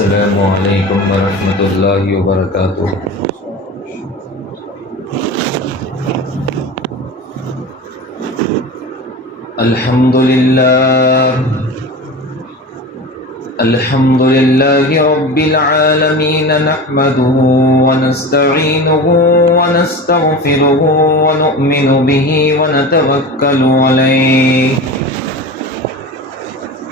السلام علیکم ورحمۃ اللہ وبرکاتہ۔ الحمد للہ رب العالمین نحمده ونستعینه ونستغفره ونؤمن به ونتوکل علیہ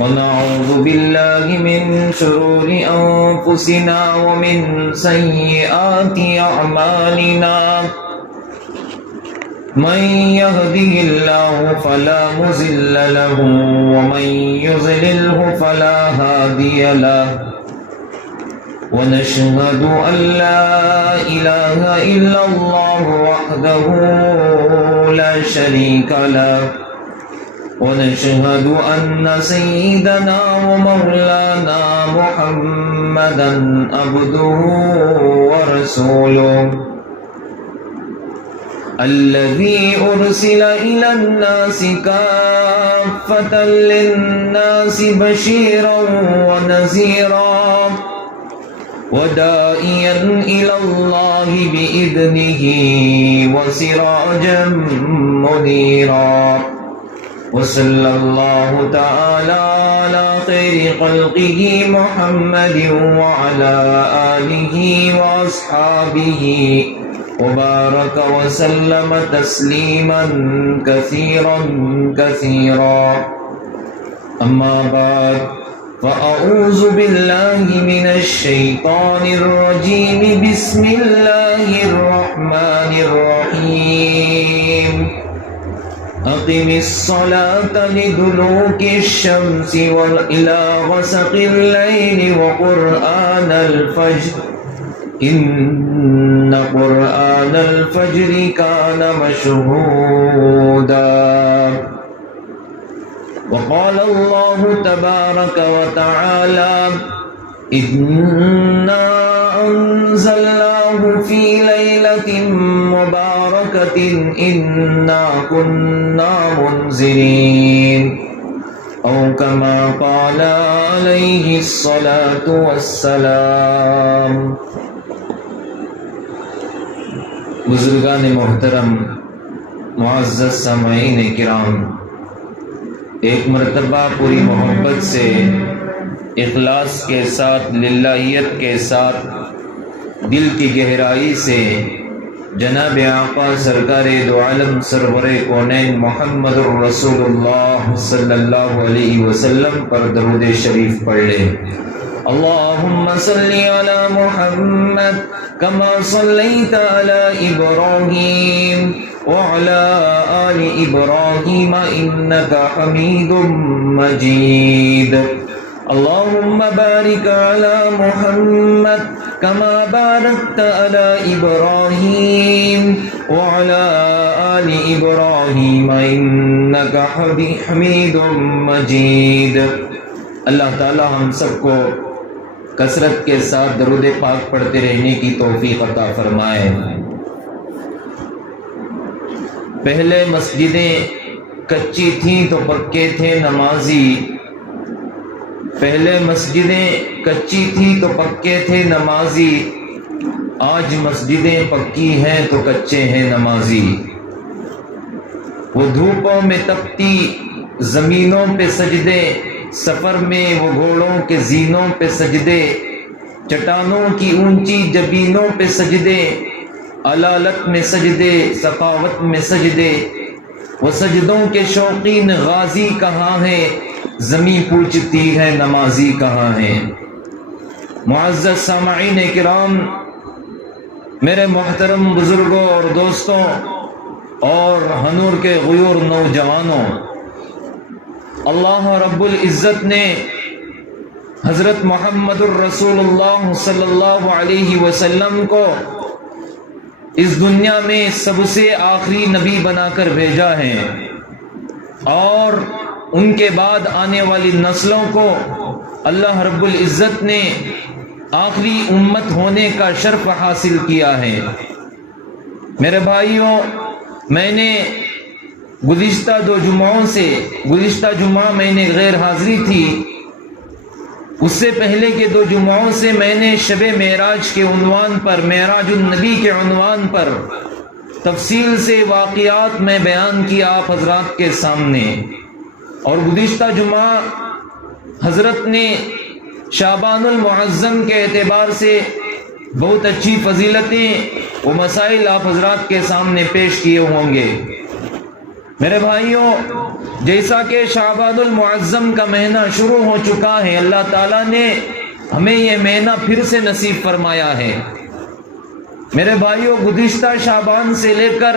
ونعوذ باللہ من شرور انفسنا ومن سیئات اعمالنا من يهده الله فلا مضل له ومن يضلل فلا هادي له ونشهد أن لا إله إلا الله وحده لا شريك له ونشهد أن سيدنا ومولانا محمدا عبده ورسوله الذي أرسل إلى الناس كافة للناس بشيرا ونذيرا وداعيا إلى الله بإذنه وسراجا منيرا وصلى الله تعالى على خير خلقه محمد وعلى آله وأصحابه وبارك وسلم تسليما كثيرا كثيرا أما بعد فأعوذ بالله من الشيطان الرجيم بسم الله الرحمن الرحيم أقم الصلاة لدلوك الشمس وإلى غسق الليل وقرآن الفجر إن قرآن الفجر كان مشهودا وقال الله تبارك وتعالى إنا أنزلناه في ليلة مباركة إنا كنا منذرين أو كما قال عليه الصلاة والسلام۔ بزرگان محترم، معزز سامعین کرام، ایک مرتبہ پوری محبت سے، اخلاص کے ساتھ، للہیت کے ساتھ، دل کی گہرائی سے جناب آقا سرکار دو عالم سرور کونین محمد الرسول اللہ صلی اللہ علیہ وسلم پر درود شریف پڑھ لیں۔ اللہم صلی علی محمد کما صلیت علی ابراہیم وعلی آل ابراہیم انکا حمید مجید۔ اللہم بارک علی محمد کما بارکت علی ابراہیم وعلی آل ابراہیم انکا حمید مجید۔ اللہ تعالی ہم سب کو کثرت کے ساتھ درود پاک پڑھتے رہنے کی توفیق عطا فرمائے۔ پہلے مسجدیں کچی تھیں تو پکے تھے نمازی، پہلے مسجدیں کچی تھیں تو پکے تھے نمازی، آج مسجدیں پکی ہیں تو کچے ہیں نمازی۔ وہ دھوپوں میں تپتی زمینوں پہ سجدے، سفر میں وہ گھوڑوں کے زینوں پہ سجدے، چٹانوں کی اونچی جبینوں پہ سجدے، علالت میں سجدے، سخاوت میں سجدے۔ وہ سجدوں کے شوقین غازی کہاں ہیں، زمیں پوچھتی ہے نمازی کہاں ہیں۔ معزز سامعین کرام، میرے محترم بزرگوں اور دوستوں اور ہنور کے غیور نوجوانوں، اللہ رب العزت نے حضرت محمد الرسول اللہ صلی اللہ علیہ وسلم کو اس دنیا میں سب سے آخری نبی بنا کر بھیجا ہے، اور ان کے بعد آنے والی نسلوں کو اللہ رب العزت نے آخری امت ہونے کا شرف حاصل کیا ہے۔ میرے بھائیوں، میں نے گزشتہ 2 جمعوں سے، گزشتہ جمعہ میں نے غیر حاضری تھی، اس سے پہلے کے 2 جمعوں سے میں نے شب معراج کے عنوان پر، معراج النبی کے عنوان پر تفصیل سے واقعات میں بیان کیا آپ حضرات کے سامنے، اور گزشتہ جمعہ حضرت نے شعبان المعظم کے اعتبار سے بہت اچھی فضیلتیں و مسائل آپ حضرات کے سامنے پیش کیے ہوں گے۔ میرے بھائیوں، جیسا کہ شعبان المعظم کا مہینہ شروع ہو چکا ہے، اللہ تعالیٰ نے ہمیں یہ مہینہ پھر سے نصیب فرمایا ہے۔ میرے بھائیوں، گزشتہ شعبان سے لے کر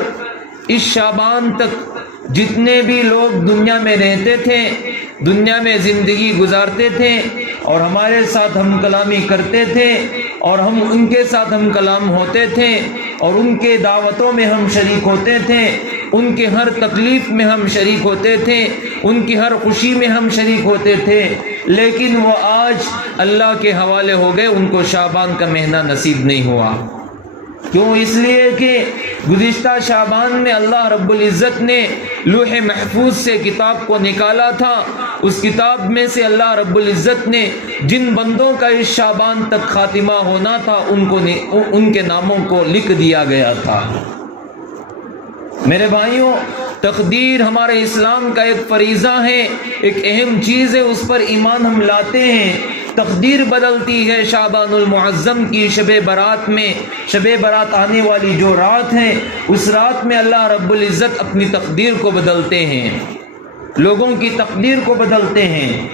اس شعبان تک جتنے بھی لوگ دنیا میں رہتے تھے، دنیا میں زندگی گزارتے تھے اور ہمارے ساتھ ہم کلامی کرتے تھے اور ہم ان کے ساتھ ہم کلام ہوتے تھے اور ان کے دعوتوں میں ہم شریک ہوتے تھے، ان کے ہر تکلیف میں ہم شریک ہوتے تھے، ان کی ہر خوشی میں ہم شریک ہوتے تھے، لیکن وہ آج اللہ کے حوالے ہو گئے، ان کو شعبان کا مہینہ نصیب نہیں ہوا۔ کیوں؟ اس لیے کہ گزشتہ شعبان میں اللہ رب العزت نے لوح محفوظ سے کتاب کو نکالا تھا، اس کتاب میں سے اللہ رب العزت نے جن بندوں کا اس شعبان تک خاتمہ ہونا تھا ان کے ناموں کو لکھ دیا گیا تھا۔ میرے بھائیوں، تقدیر ہمارے اسلام کا ایک فریضہ ہے، ایک اہم چیز ہے، اس پر ایمان ہم لاتے ہیں۔ تقدیر بدلتی ہے شعبان المعظم کی شب برات میں، شب برات آنے والی جو رات ہے، اس رات میں اللہ رب العزت اپنی تقدیر کو بدلتے ہیں، لوگوں کی تقدیر کو بدلتے ہیں۔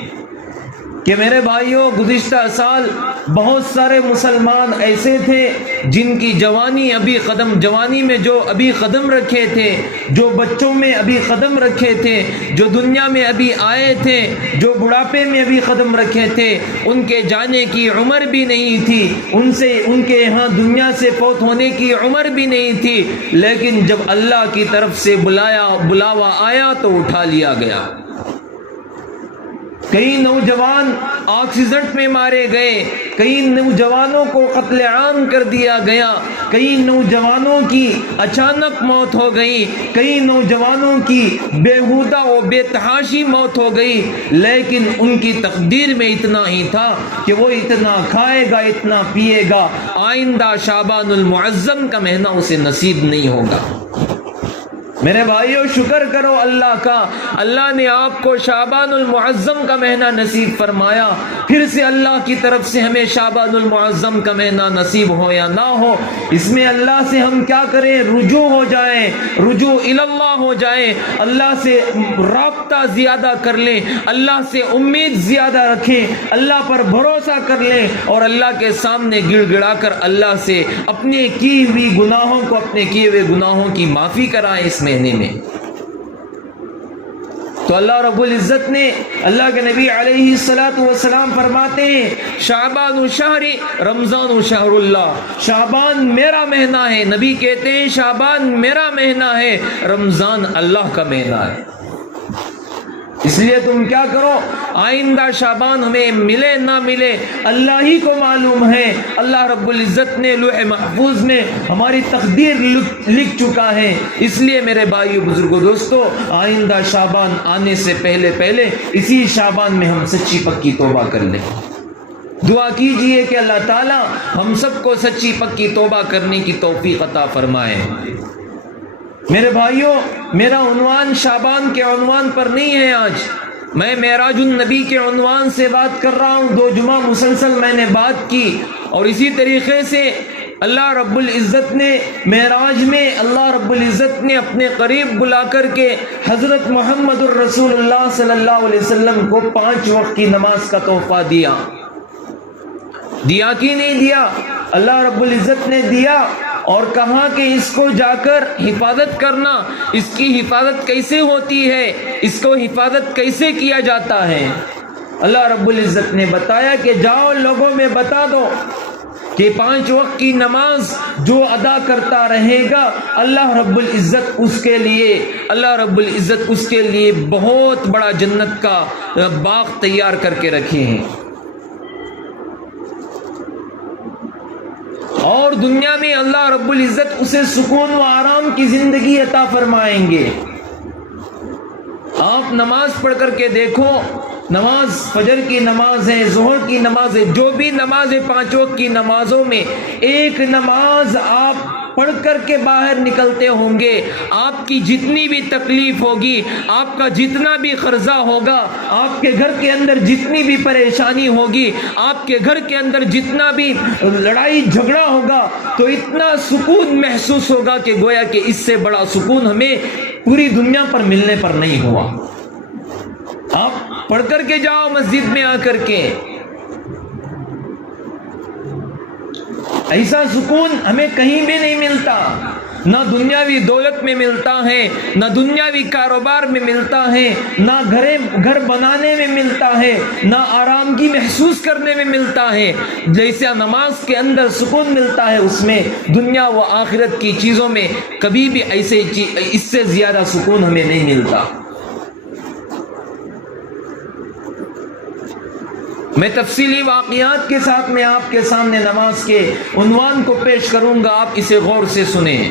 کہ میرے بھائیوں، گزشتہ سال بہت سارے مسلمان ایسے تھے جن کی جوانی میں جو ابھی قدم رکھے تھے، جو بچوں میں ابھی قدم رکھے تھے، جو دنیا میں ابھی آئے تھے، جو بڑھاپے میں ابھی قدم رکھے تھے، ان کے جانے کی عمر بھی نہیں تھی، ان کے یہاں دنیا سے فوت ہونے کی عمر بھی نہیں تھی، لیکن جب اللہ کی طرف سے بلاوا آیا تو اٹھا لیا گیا۔ کئی نوجوان آکسیڈنٹ میں مارے گئے، کئی نوجوانوں کو قتل عام کر دیا گیا، کئی نوجوانوں کی اچانک موت ہو گئی، کئی نوجوانوں کی بےہودہ و بے تحاشی موت ہو گئی، لیکن ان کی تقدیر میں اتنا ہی تھا کہ وہ اتنا کھائے گا، اتنا پیے گا، آئندہ شعبان المعظم کا مہینہ اسے نصیب نہیں ہوگا۔ میرے بھائیوں، شکر کرو اللہ کا، اللہ نے آپ کو شعبان المعظم کا مہینہ نصیب فرمایا۔ پھر سے اللہ کی طرف سے ہمیں شعبان المعظم کا مہینہ نصیب ہو یا نہ ہو، اس میں اللہ سے ہم کیا کریں؟ رجوع ہو جائیں، رجوع اللہ ہو جائیں، اللہ سے رابطہ زیادہ کر لیں، اللہ سے امید زیادہ رکھیں، اللہ پر بھروسہ کر لیں اور اللہ کے سامنے گڑ گڑا کر اللہ سے اپنے کیے ہوئے گناہوں کی معافی کرائیں اس مہینے میں۔ تو اللہ رب العزت نے، اللہ کے نبی علیہ الصلوۃ والسلام فرماتے ہیں، شعبان شہر رمضان شہر اللہ، شعبان میرا مہینہ ہے۔ نبی کہتے ہیں شعبان میرا مہینہ ہے، رمضان اللہ کا مہینہ ہے۔ اس لیے تم کیا کرو، آئندہ شعبان ہمیں ملے نہ ملے اللہ ہی کو معلوم ہے۔ اللہ رب العزت نے لوح محفوظ میں ہماری تقدیر لکھ چکا ہے۔ اس لیے میرے بھائیو، بزرگوں، دوستو، آئندہ شعبان آنے سے پہلے اسی شعبان میں ہم سچی پکی توبہ کر لیں۔ دعا کیجئے کہ اللہ تعالی ہم سب کو سچی پکی توبہ کرنے کی توفیق عطا فرمائے۔ میرے بھائیوں، میرا عنوان شعبان کے عنوان پر نہیں ہے، آج میں معراج النبی کے عنوان سے بات کر رہا ہوں۔ 2 جمعہ مسلسل میں نے بات کی، اور اسی طریقے سے اللہ رب العزت نے معراج میں اللہ رب العزت نے اپنے قریب بلا کر کے حضرت محمد الرسول اللہ صلی اللہ علیہ وسلم کو 5 وقت کی نماز کا تحفہ دیا کہ نہیں دیا؟ اللہ رب العزت نے دیا، اور کہا کہ اس کو جا کر حفاظت کرنا۔ اس کی حفاظت کیسے ہوتی ہے؟ اس کو حفاظت کیسے کیا جاتا ہے؟ اللہ رب العزت نے بتایا کہ جاؤ لوگوں میں بتا دو کہ 5 وقت کی نماز جو ادا کرتا رہے گا، اللہ رب العزت اس کے لیے بہت بڑا جنت کا باغ تیار کر کے رکھے ہیں، اور دنیا میں اللہ رب العزت اسے سکون و آرام کی زندگی عطا فرمائیں گے۔ آپ نماز پڑھ کر کے دیکھو، نماز فجر کی نماز ہے، ظہر کی نماز ہے، جو بھی نماز ہے 5 وقت کی نمازوں میں ایک نماز آپ پڑھ کر کے باہر نکلتے ہوں گے، آپ کی جتنی بھی تکلیف ہوگی، آپ کا جتنا بھی قرضہ ہوگا، آپ کے گھر کے اندر جتنی بھی پریشانی ہوگی، آپ کے گھر کے اندر جتنا بھی لڑائی جھگڑا ہوگا، تو اتنا سکون محسوس ہوگا کہ گویا کہ اس سے بڑا سکون ہمیں پوری دنیا پر ملنے پر نہیں ہوا۔ آپ پڑھ کر کے جاؤ مسجد میں آ کر کے، ایسا سکون ہمیں کہیں بھی نہیں ملتا، نہ دنیاوی دولت میں ملتا ہے، نہ دنیاوی کاروبار میں ملتا ہے، نہ گھر بنانے میں ملتا ہے، نہ آرامگی محسوس کرنے میں ملتا ہے۔ جیسا نماز کے اندر سکون ملتا ہے، اس میں دنیا و آخرت کی چیزوں میں کبھی بھی اس سے زیادہ سکون ہمیں نہیں ملتا۔ میں تفصیلی واقعات کے ساتھ میں آپ کے سامنے نماز کے عنوان کو پیش کروں گا، آپ اسے غور سے سنیں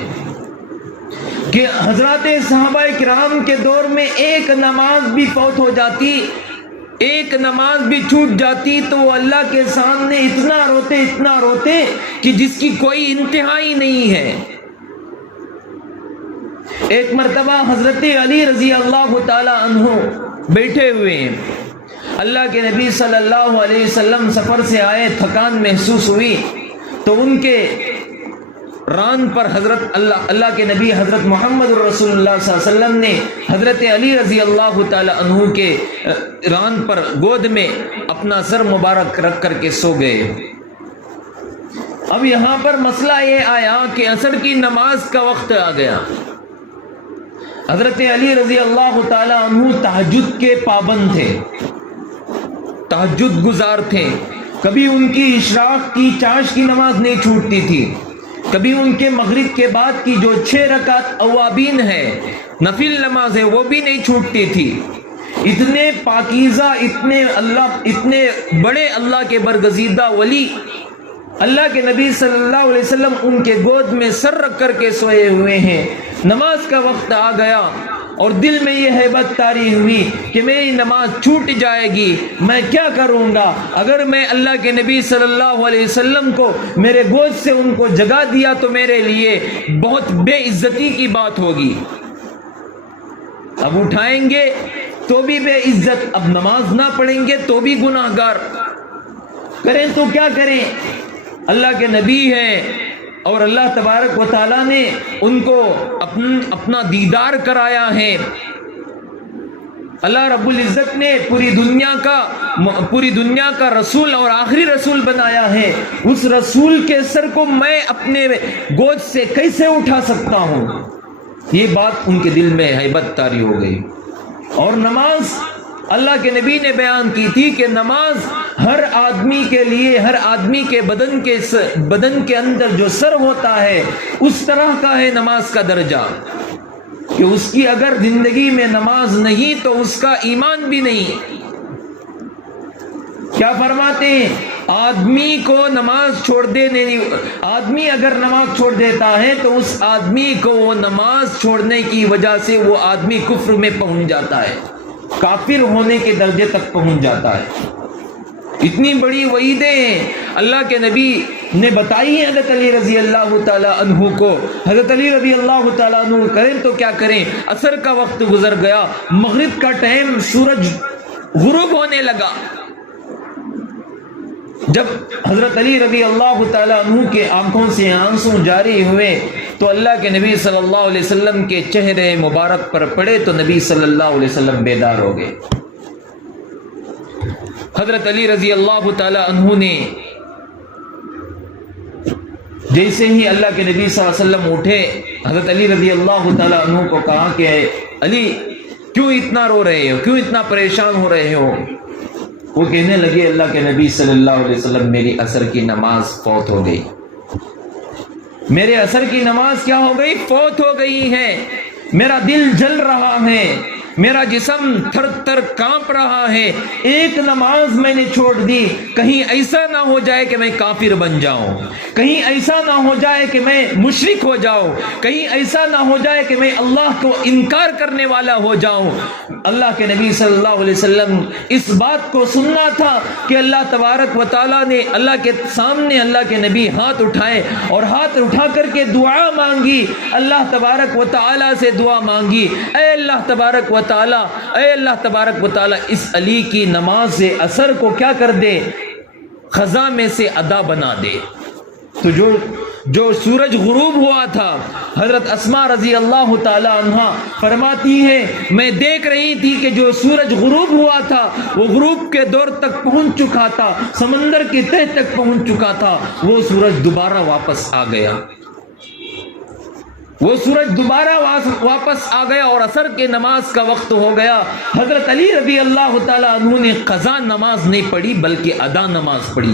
کہ حضرات صحابہ کرام کے دور میں ایک نماز بھی فوت ہو جاتی، ایک نماز بھی چھوٹ جاتی تو وہ اللہ کے سامنے اتنا روتے کہ جس کی کوئی انتہائی نہیں ہے۔ ایک مرتبہ حضرت علی رضی اللہ تعالی عنہ بیٹھے ہوئے ہیں، اللہ کے نبی صلی اللہ علیہ وسلم سفر سے آئے، تھکان محسوس ہوئی تو ان کے ران پر اللہ کے نبی حضرت محمد رسول اللہ صلی اللہ علیہ وسلم نے حضرت علی رضی اللہ تعالی عنہ کے ران پر گود میں اپنا سر مبارک رکھ کر کے سو گئے۔ اب یہاں پر مسئلہ یہ آیا کہ عصر کی نماز کا وقت آ گیا۔ حضرت علی رضی اللہ تعالی عنہ تہجد کے پابند تھے، تہجد گزار تھے، کبھی ان کی اشراق کی چاش کی نماز نہیں چھوٹتی تھی، کبھی ان کے مغرب کے بعد کی جو 6 رکعت اوابین ہے نفل نماز ہے وہ بھی نہیں چھوٹتی تھی۔ اتنے پاکیزہ، اتنے بڑے اللہ کے برگزیدہ ولی، اللہ کے نبی صلی اللہ علیہ وسلم ان کے گود میں سر رکھ کر کے سوئے ہوئے ہیں۔ نماز کا وقت آ گیا اور دل میں یہ ہیبت طاری ہوئی کہ میری نماز چھوٹ جائے گی، میں کیا کروں گا؟ اگر میں اللہ کے نبی صلی اللہ علیہ وسلم کو میرے گود سے ان کو جگا دیا تو میرے لیے بہت بے عزتی کی بات ہوگی، اب اٹھائیں گے تو بھی بے عزت، اب نماز نہ پڑھیں گے تو بھی گناہ گار، کریں تو کیا کریں؟ اللہ کے نبی ہیں اور اللہ تبارک و تعالیٰ نے ان کو اپنا دیدار کرایا ہے۔ اللہ رب العزت نے پوری دنیا کا رسول اور آخری رسول بنایا ہے، اس رسول کے سر کو میں اپنے گود سے کیسے اٹھا سکتا ہوں؟ یہ بات ان کے دل میں ہیبت طاری ہو گئی۔ اور نماز، اللہ کے نبی نے بیان کی تھی کہ نماز ہر آدمی کے لیے، ہر آدمی کے بدن کے اندر جو سر ہوتا ہے اس طرح کا ہے نماز کا درجہ، کہ اس کی اگر زندگی میں نماز نہیں تو اس کا ایمان بھی نہیں۔ کیا فرماتے ہیں؟ آدمی کو نماز آدمی اگر نماز چھوڑ دیتا ہے تو اس آدمی کو وہ نماز چھوڑنے کی وجہ سے وہ آدمی کفر میں پہنچ جاتا ہے، کافر ہونے کے درجے تک پہنچ جاتا ہے۔ اتنی بڑی وعیدیں ہیں اللہ کے نبی نے بتائی ہیں حضرت علی رضی اللہ تعالی عنہ کو۔ حضرت علی رضی اللہ تعالی عنہ کریں تو کیا کریں، عصر کا وقت گزر گیا، مغرب کا ٹائم، سورج غروب ہونے لگا۔ جب حضرت علی رضی اللہ تعالی عنہ کے آنکھوں سے آنسو جاری ہوئے تو اللہ کے نبی صلی اللہ علیہ وسلم کے چہرے مبارک پر پڑے تو نبی صلی اللہ علیہ وسلم بیدار ہو گئے۔ حضرت علی رضی اللہ تعالی عنہ نے جیسے ہی اللہ کے نبی صلی اللہ علیہ وسلم اٹھے، حضرت علی رضی اللہ تعالی عنہ کو کہا کہ علی کیوں اتنا رو رہے ہو، کیوں اتنا پریشان ہو رہے ہو؟ وہ کہنے لگے اللہ کے نبی صلی اللہ علیہ وسلم میری عصر کی نماز فوت ہو گئی، میرے عصر کی نماز کیا ہو گئی؟ فوت ہو گئی ہے، میرا دل جل رہا ہے، میرا جسم تھر تھر کانپ رہا ہے، ایک نماز میں نے چھوڑ دی، کہیں ایسا نہ ہو جائے کہ میں کافر بن جاؤں، کہیں ایسا نہ ہو جائے کہ میں مشرک ہو جاؤں، کہیں ایسا نہ ہو جائے کہ میں اللہ کو انکار کرنے والا ہو جاؤں۔ اللہ کے نبی صلی اللہ علیہ وسلم اس بات کو سننا تھا کہ اللہ تبارک و تعالیٰ نے اللہ کے سامنے اللہ کے نبی ہاتھ اٹھائے اور ہاتھ اٹھا کر کے دعا مانگی، اللہ تبارک و تعالیٰ سے دعا مانگی، اے اللہ تبارک و تعالیٰ، اے اللہ تبارک و تعالیٰ اس علی کی نماز عصر کو کیا کر دے، خزاں میں سے ادا بنا دے۔ تو جو سورج غروب ہوا تھا، حضرت اسماء رضی اللہ تعالی عنہا فرماتی ہے میں دیکھ رہی تھی کہ جو سورج غروب ہوا تھا وہ غروب کے دور تک پہنچ چکا تھا، سمندر کی تہ تک پہنچ چکا تھا، وہ سورج دوبارہ واپس آ گیا، وہ سورج دوبارہ واپس آ گیا اور عصر کے نماز کا وقت ہو گیا۔ حضرت علی رضی اللہ تعالی عنہ نے قضا نماز نہیں پڑھی بلکہ ادا نماز پڑھی،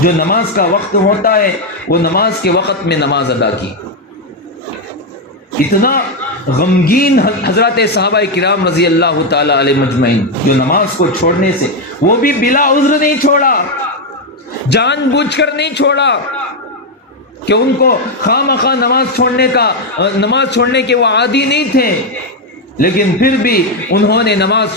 جو نماز کا وقت ہوتا ہے وہ نماز کے وقت میں نماز ادا کی۔ اتنا غمگین حضرات صحابہ کرام رضی اللہ تعالی علیہ مجمعین، جو نماز کو چھوڑنے سے، وہ بھی بلا عذر نہیں چھوڑا، جان بوجھ کر نہیں چھوڑا کہ ان کو خواہ مخواہ نماز چھوڑنے کے وہ عادی نہیں تھے، لیکن پھر بھی انہوں نے نماز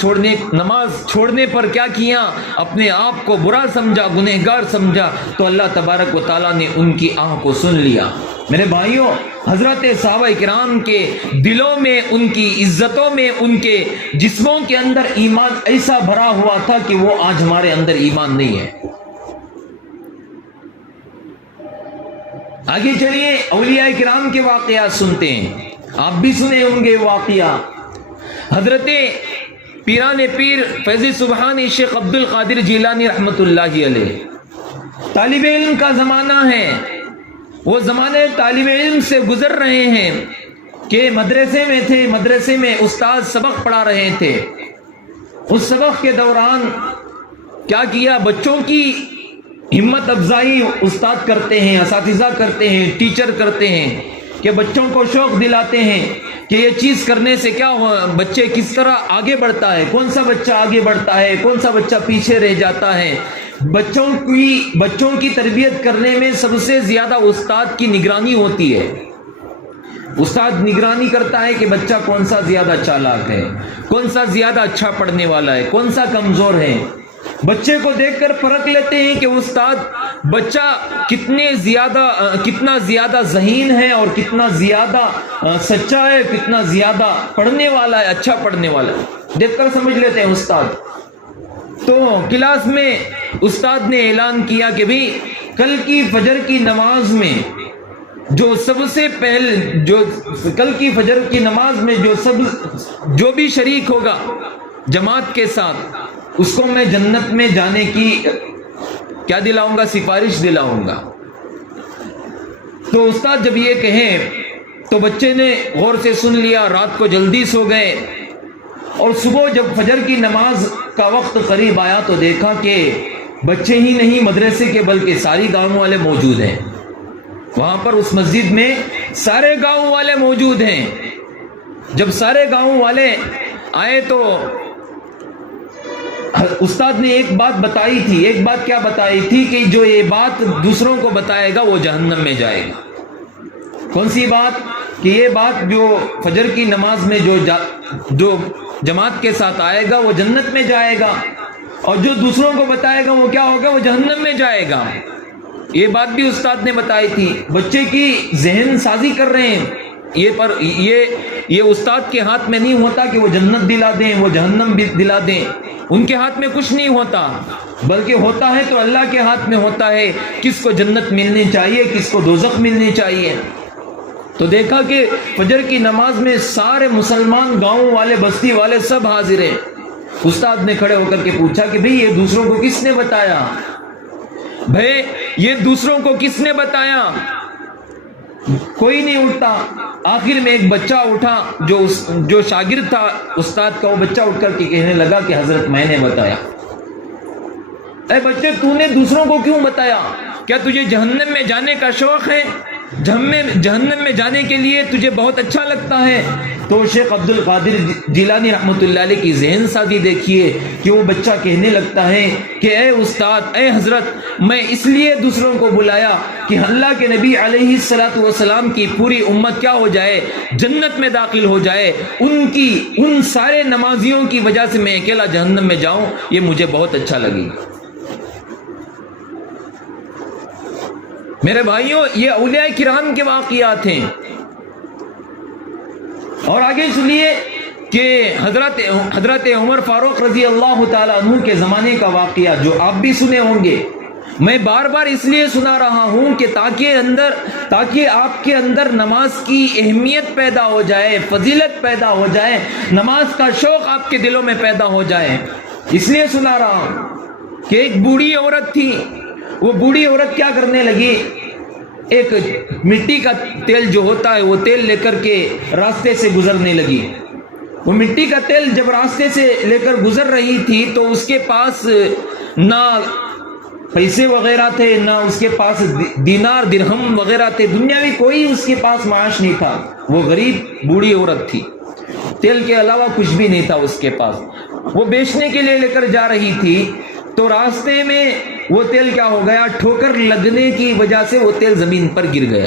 چھوڑنے پر کیا کیا، اپنے آپ کو برا سمجھا، گنہگار سمجھا، تو اللہ تبارک و تعالیٰ نے ان کی آہ کو سن لیا۔ میرے بھائیوں، حضرت صحابہ کرام کے دلوں میں، ان کی عزتوں میں، ان کے جسموں کے اندر ایمان ایسا بھرا ہوا تھا کہ وہ آج ہمارے اندر ایمان نہیں ہے۔ آگے چلیے اولیاء کرام کے واقعات سنتے ہیں، آپ بھی سنے ہوں گے واقعہ۔ حضرت پیران پیر فیض سبحانی شیخ عبد القادر جیلانی رحمت اللہ علیہ، طالب علم کا زمانہ ہے، وہ زمانے طالب علم سے گزر رہے ہیں کہ مدرسے میں تھے، مدرسے میں استاد سبق پڑھا رہے تھے، اس سبق کے دوران کیا کیا، بچوں کی ہمت افزائی استاد کرتے ہیں، اساتذہ کرتے ہیں، ٹیچر کرتے ہیں کہ بچوں کو شوق دلاتے ہیں کہ یہ چیز کرنے سے کیا ہو، بچے کس طرح آگے بڑھتا ہے، کون سا بچہ آگے بڑھتا ہے، کون سا بچہ پیچھے رہ جاتا ہے۔ بچوں کی تربیت کرنے میں سب سے زیادہ استاد کی نگرانی ہوتی ہے۔ استاد نگرانی کرتا ہے کہ بچہ کون سا زیادہ چالاک ہے، کون سا زیادہ اچھا پڑھنے والا ہے، کون سا کمزور ہے۔ بچے کو دیکھ کر پرکھ لیتے ہیں کہ استاد بچہ کتنا زیادہ ذہین ہے اور کتنا زیادہ سچا ہے، کتنا زیادہ پڑھنے والا ہے، اچھا پڑھنے والا ہے، دیکھ کر سمجھ لیتے ہیں استاد۔ تو کلاس میں استاد نے اعلان کیا کہ بھئی کل کی فجر کی نماز میں جو سب سے پہلے کل کی فجر کی نماز میں جو بھی شریک ہوگا جماعت کے ساتھ، اس کو میں جنت میں جانے کی کیا دلاؤں گا، سفارش دلاؤں گا۔ تو استاد جب یہ کہیں تو بچے نے غور سے سن لیا، رات کو جلدی سو گئے، اور صبح جب فجر کی نماز کا وقت قریب آیا تو دیکھا کہ بچے ہی نہیں مدرسے کے بلکہ ساری گاؤں والے موجود ہیں، وہاں پر اس مسجد میں سارے گاؤں والے موجود ہیں۔ جب سارے گاؤں والے آئے تو استاد نے ایک بات بتائی تھی، ایک بات کیا بتائی تھی کہ جو یہ بات دوسروں کو بتائے گا وہ جہنم میں جائے گا۔ کون سی بات؟ کہ یہ بات جو فجر کی نماز میں جو جماعت کے ساتھ آئے گا وہ جنت میں جائے گا، اور جو دوسروں کو بتائے گا وہ کیا ہوگا، وہ جہنم میں جائے گا۔ یہ بات بھی استاد نے بتائی تھی۔ بچے کی ذہن سازی کر رہے ہیں، یہ استاد کے ہاتھ میں نہیں ہوتا کہ وہ جنت دلا دیں، وہ جہنم بھی دلا دیں، ان کے ہاتھ میں کچھ نہیں ہوتا، بلکہ ہوتا ہے تو اللہ کے ہاتھ میں ہوتا ہے، کس کو جنت ملنی چاہیے، کس کو دوزخ ملنی چاہیے۔ تو دیکھا کہ فجر کی نماز میں سارے مسلمان، گاؤں والے، بستی والے سب حاضر ہیں۔ استاد نے کھڑے ہو کر کے پوچھا کہ بھئی یہ دوسروں کو کس نے بتایا، بھئی یہ دوسروں کو کس نے بتایا؟ کوئی نہیں اٹھتا۔ آخر میں ایک بچہ اٹھا جو شاگرد تھا استاد کا، وہ بچہ اٹھ کر کے کہنے لگا کہ حضرت میں نے بتایا۔ اے بچے، تو نے دوسروں کو کیوں بتایا؟ کیا تجھے جہنم میں جانے کا شوق ہے؟ جہنم میں جانے کے لیے تجھے بہت اچھا لگتا ہے؟ تو شیخ عبد القادر جیلانی رحمۃ اللہ علیہ کی ذہن سازی دیکھیے کہ وہ بچہ کہنے لگتا ہے کہ اے استاد، اے حضرت، میں اس لیے دوسروں کو بلایا کہ اللہ کے نبی علیہ الصلوۃ والسلام کی پوری امت کیا ہو جائے، جنت میں داخل ہو جائے، ان سارے نمازیوں کی وجہ سے میں اکیلا جہنم میں جاؤں، یہ مجھے بہت اچھا لگے گا۔ میرے بھائیوں، یہ اولیاء کرام کے واقعات ہیں۔ اور آگے سنیے کہ حضرت عمر فاروق رضی اللہ تعالیٰ عنہ کے زمانے کا واقعہ جو آپ بھی سنے ہوں گے۔ میں بار بار اس لیے سنا رہا ہوں کہ تاکہ آپ کے اندر نماز کی اہمیت پیدا ہو جائے، فضیلت پیدا ہو جائے، نماز کا شوق آپ کے دلوں میں پیدا ہو جائے۔ اس لیے سنا رہا ہوں کہ ایک بوڑھی عورت تھی، وہ بوڑھی عورت کیا کرنے لگی، ایک مٹی کا تیل جو ہوتا ہے وہ تیل لے کر کے راستے سے گزرنے لگی۔ وہ مٹی کا تیل جب راستے سے لے کر گزر رہی تھی تو اس کے پاس نہ پیسے وغیرہ تھے، نہ اس کے پاس دینار درہم وغیرہ تھے، دنیاوی کوئی اس کے پاس معاش نہیں تھا۔ وہ غریب بوڑھی عورت تھی، تیل کے علاوہ کچھ بھی نہیں تھا اس کے پاس۔ وہ بیچنے کے لیے لے کر جا رہی تھی تو راستے میں وہ تیل کیا ہو گیا، ٹھوکر لگنے کی وجہ سے وہ تیل زمین پر گر گیا۔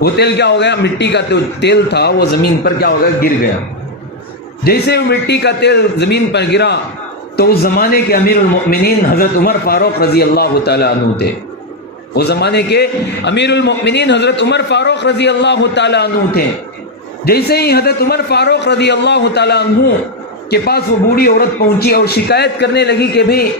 وہ تیل کیا ہو گیا، مٹی کا تیل تھا، وہ زمین پر کیا ہو گیا، گر گیا۔ جیسے وہ مٹی کا تیل زمین پر گرا تو اس زمانے کے امیر المؤمنین حضرت عمر فاروق رضی اللہ تعالیٰ عنہ تھے۔ اس زمانے کے امیر المؤمنین حضرت عمر فاروق رضی اللہ تعالیٰ عنہ تھے۔ جیسے ہی حضرت عمر فاروق رضی اللہ تعالیٰ عنہ کے پاس وہ بوڑھی عورت پہنچی اور شکایت کرنے لگی کہ بھئی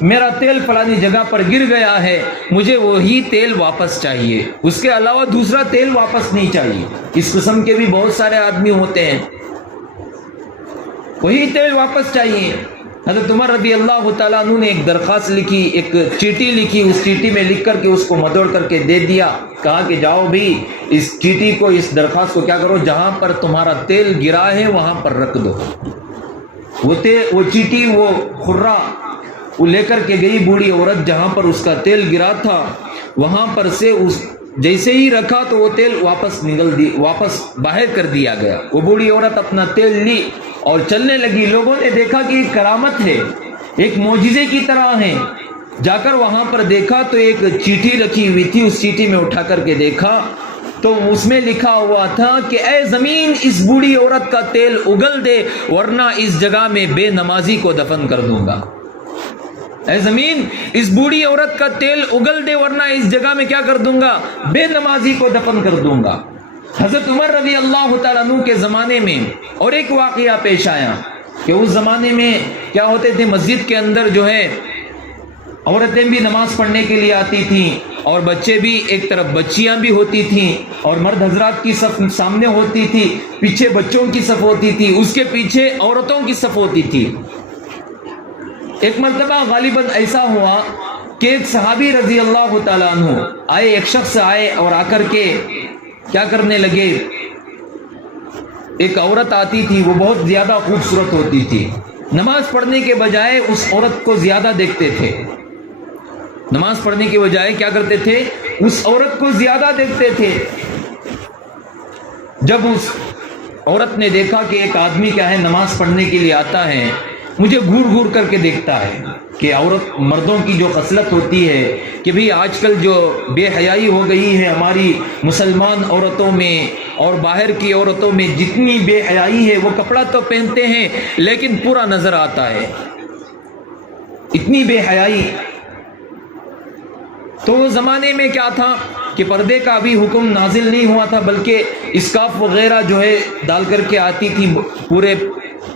میرا تیل فلانی جگہ پر گر گیا ہے، مجھے وہی تیل واپس چاہیے، اس کے علاوہ دوسرا تیل واپس نہیں چاہیے۔ اس قسم کے بھی بہت سارے آدمی ہوتے ہیں، وہی تیل واپس چاہیے۔ حضرت عمر رضی اللہ تعالیٰ عنہ نے ایک درخواست لکھی، ایک چیٹی لکھی، اس چیٹی میں لکھ کر کے اس کو مدوڑ کر کے دے دیا، کہا کہ جاؤ بھی اس چیٹی کو، اس درخواست کو کیا کرو، جہاں پر تمہارا تیل گرا ہے وہاں پر رکھ دو۔ وہ چیٹی، وہ خرہ وہ لے کر کے گئی بوڑھی عورت جہاں پر اس کا تیل گرا تھا، وہاں پر سے جیسے ہی رکھا تو وہ تیل واپس باہر کر دیا گیا۔ وہ بوڑھی عورت اپنا تیل لی اور چلنے لگی۔ لوگوں نے دیکھا کہ ایک کرامت ہے، ایک معجزے کی طرح ہے۔ جا کر وہاں پر دیکھا تو ایک چیٹھی رکھی ہوئی تھی، اس چیٹھی میں اٹھا کر کے دیکھا تو اس میں لکھا ہوا تھا کہ اے زمین اس بوڑھی عورت کا تیل اگل دے ورنہ اس جگہ میں بے نمازی کو دفن کر دوں گا۔ اے زمین اس بوڑھی عورت کا تیل اگل دے ورنہ اس جگہ میں کیا کر دوں گا، بے نمازی کو دفن کر دوں گا۔ حضرت عمر رضی اللہ تعالیٰ عنہ کے زمانے میں اور ایک واقعہ پیش آیا کہ اس زمانے میں کیا ہوتے تھے، مسجد کے اندر جو ہے عورتیں بھی نماز پڑھنے کے لیے آتی تھیں اور بچے بھی، ایک طرف بچیاں بھی ہوتی تھیں اور مرد حضرات کی صف سامنے ہوتی تھی، پیچھے بچوں کی صف ہوتی تھی، اس کے پیچھے عورتوں کی صف ہوتی تھی۔ ایک مرتبہ غالباً ایسا ہوا کہ ایک صحابی رضی اللہ تعالیٰ عنہ آئے، ایک شخص آئے اور آ کر کے کیا کرنے لگے، ایک عورت آتی تھی، وہ بہت زیادہ خوبصورت ہوتی تھی، نماز پڑھنے کے بجائے اس عورت کو زیادہ دیکھتے تھے، نماز پڑھنے کے بجائے کیا کرتے تھے، اس عورت کو زیادہ دیکھتے تھے۔ جب اس عورت نے دیکھا کہ ایک آدمی کیا ہے نماز پڑھنے کے لیے آتا ہے، مجھے گھور گھور کر کے دیکھتا ہے، کہ عورت مردوں کی جو خصلت ہوتی ہے کہ بھئی آج کل جو بے حیائی ہو گئی ہے ہماری مسلمان عورتوں میں اور باہر کی عورتوں میں، جتنی بے حیائی ہے، وہ کپڑا تو پہنتے ہیں لیکن پورا نظر آتا ہے، اتنی بے حیائی۔ تو زمانے میں کیا تھا کہ پردے کا بھی حکم نازل نہیں ہوا تھا، بلکہ اسکارف وغیرہ جو ہے ڈال کر کے آتی تھی، پورے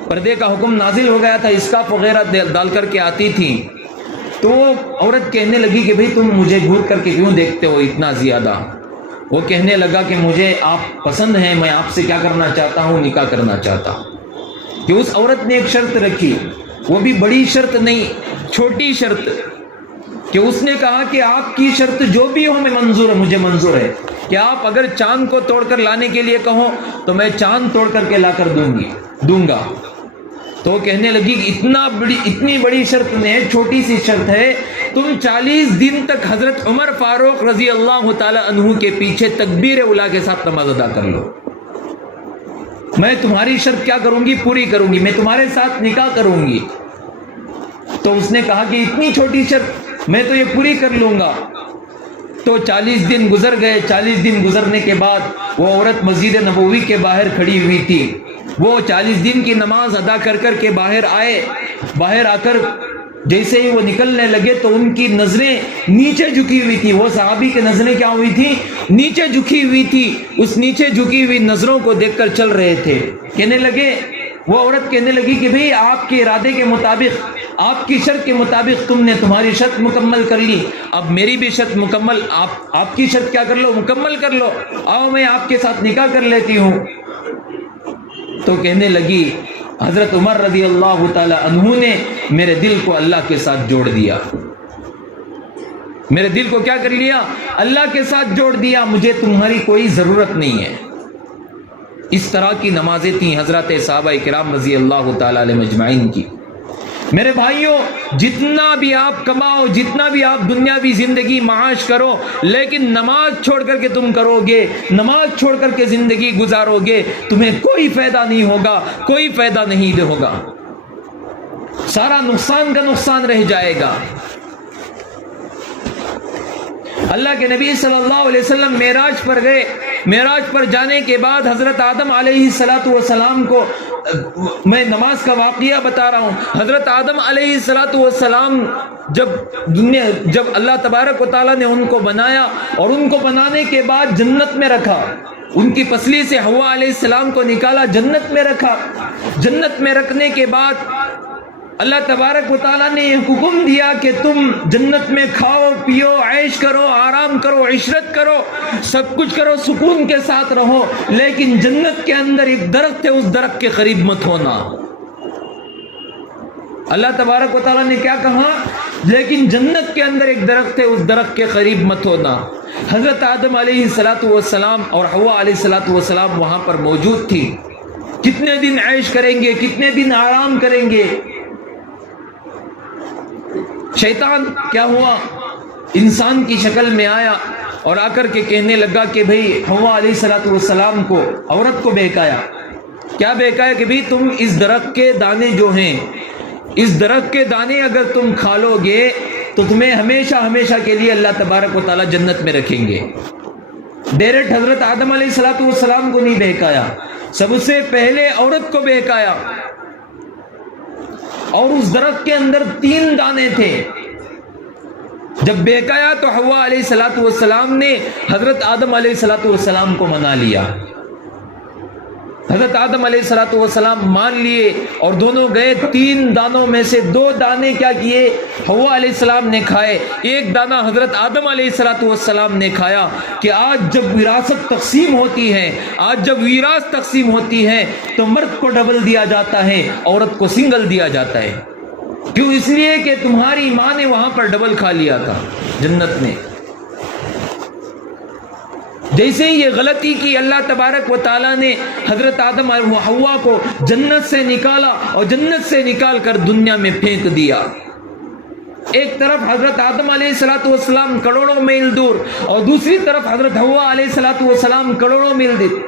پردے کا حکم نازل ہو گیا تھا، اسکارف وغیرہ ڈال کر کے آتی تھی۔ تو عورت کہنے لگی کہ بھئی تم مجھے گھور کر کے کیوں دیکھتے ہو اتنا زیادہ؟ وہ کہنے لگا کہ مجھے آپ پسند ہیں، میں آپ سے کیا کرنا چاہتا ہوں، نکاح کرنا چاہتا ہوں۔ کہ اس عورت نے ایک شرط رکھی، وہ بھی بڑی شرط نہیں، چھوٹی شرط، کہ اس نے کہا کہ آپ کی شرط جو بھی ہو میں منظور ہے، مجھے منظور ہے کہ آپ اگر چاند کو توڑ کر لانے کے لیے کہو تو میں چاند توڑ کر کے لا کر دوں گا۔ تو کہنے لگی اتنی بڑی شرط نہیں ہے، چھوٹی سی شرط ہے تم 40 دن تک حضرت عمر فاروق رضی اللہ تعالی عنہ کے پیچھے تکبیر اولا کے ساتھ نماز ادا کر لو، میں تمہاری شرط کیا کروں گی؟ پوری کروں گی، میں تمہارے ساتھ نکاح کروں گی۔ تو اس نے کہا کہ اتنی چھوٹی شرط، میں تو یہ پوری کر لوں گا۔ تو 40 دن گزر گئے۔ 40 دن گزرنے کے بعد وہ عورت مسجد نبوی کے باہر کھڑی ہوئی تھی۔ وہ 40 دن کی نماز ادا کر کے باہر آئے۔ باہر آ کر جیسے ہی وہ نکلنے لگے تو ان کی نظریں نیچے جھکی ہوئی تھی۔ وہ صحابی کی نظریں کیا ہوئی تھی؟ نیچے جھکی ہوئی تھی۔ اس نیچے جھکی ہوئی نظروں کو دیکھ کر چل رہے تھے۔ کہنے لگے، وہ عورت کہنے لگی کہ بھئی آپ کے ارادے کے مطابق، آپ کی شرط کے مطابق تم نے تمہاری شرط مکمل کر لی، اب میری بھی شرط مکمل، آپ کی شرط کیا کر لو؟ مکمل کر لو، آؤ میں آپ کے ساتھ نکاح کر لیتی ہوں۔ تو کہنے لگی حضرت عمر رضی اللہ تعالی عنہ نے میرے دل کو اللہ کے ساتھ جوڑ دیا، میرے دل کو کیا کر لیا؟ اللہ کے ساتھ جوڑ دیا، مجھے تمہاری کوئی ضرورت نہیں ہے۔ اس طرح کی نمازیں تھیں حضرات صحابہ کرام رضی اللہ تعالی علیہ مجمعین کی۔ میرے بھائیوں، جتنا بھی آپ کماؤ، جتنا بھی آپ دنیاوی زندگی معاش کرو، لیکن نماز چھوڑ کر کے تم کرو گے، نماز چھوڑ کر کے زندگی گزارو گے، تمہیں کوئی فائدہ نہیں ہوگا، کوئی فائدہ نہیں ہوگا، سارا نقصان کا نقصان رہ جائے گا۔ اللہ کے نبی صلی اللہ علیہ وسلم معراج پر گئے۔ معراج پر جانے کے بعد حضرت آدم علیہ السلام کو، میں نماز کا واقعہ بتا رہا ہوں، حضرت آدم علیہ السلام جب اللہ تبارک و تعالیٰ نے ان کو بنایا اور ان کو بنانے کے بعد جنت میں رکھا، ان کی پسلی سے حوا علیہ السلام کو نکالا، جنت میں رکھا۔ جنت میں رکھنے کے بعد اللہ تبارک و تعالیٰ نے یہ حکم دیا کہ تم جنت میں کھاؤ پیو، عیش کرو، آرام کرو، عشرت کرو، سب کچھ کرو، سکون کے ساتھ رہو، لیکن جنت کے اندر ایک درخت ہے، اس درخت کے قریب مت ہونا۔ اللہ تبارک و تعالیٰ نے کیا کہا؟ لیکن جنت کے اندر ایک درخت ہے، اس درخت کے قریب مت ہونا۔ حضرت آدم علیہ السلام اور حوا علیہ السلام وہاں پر موجود تھی۔ کتنے دن عیش کریں گے، کتنے دن آرام کریں گے؟ شیطان کیا ہوا؟ انسان کی شکل میں آیا اور آ کر کے کہنے لگا کہ بھئی حوا علیہ السلام کو، عورت کو بہکایا۔ کیا بہکایا؟ کہ بھئی تم اس درخت کے دانے جو ہیں، اس درخت کے دانے اگر تم کھا لو گے تو تمہیں ہمیشہ ہمیشہ کے لیے اللہ تبارک و تعالیٰ جنت میں رکھیں گے۔ ڈائریکٹ حضرت آدم علیہ السلام کو نہیں بہکایا، سب سے پہلے عورت کو بہکایا۔ اور اس درخت کے اندر 3 دانے تھے۔ جب بہکایا تو حوا علیہ السلام نے حضرت آدم علیہ السلام کو منا لیا۔ حضرت آدم علیہ السلام مان لیے اور دونوں گئے۔ 3 دانوں میں سے 2 دانے کیا کیے؟ حوا علیہ السلام نے کھائے، 1 دانہ حضرت آدم علیہ السلام نے کھایا۔ کہ آج جب وراثت تقسیم ہوتی ہے، آج جب وراثت تقسیم ہوتی ہے تو مرد کو ڈبل دیا جاتا ہے، عورت کو سنگل دیا جاتا ہے۔ کیوں؟ اس لیے کہ تمہاری ماں نے وہاں پر ڈبل کھا لیا تھا جنت میں۔ جیسے ہی یہ غلطی کی، اللہ تبارک و تعالیٰ نے حضرت آدم اور حوا کو جنت سے نکالا اور جنت سے نکال کر دنیا میں پھینک دیا۔ ایک طرف حضرت آدم علیہ السلام کروڑوں میل دور اور دوسری طرف حضرت حوا علیہ السلام کروڑوں میل دور،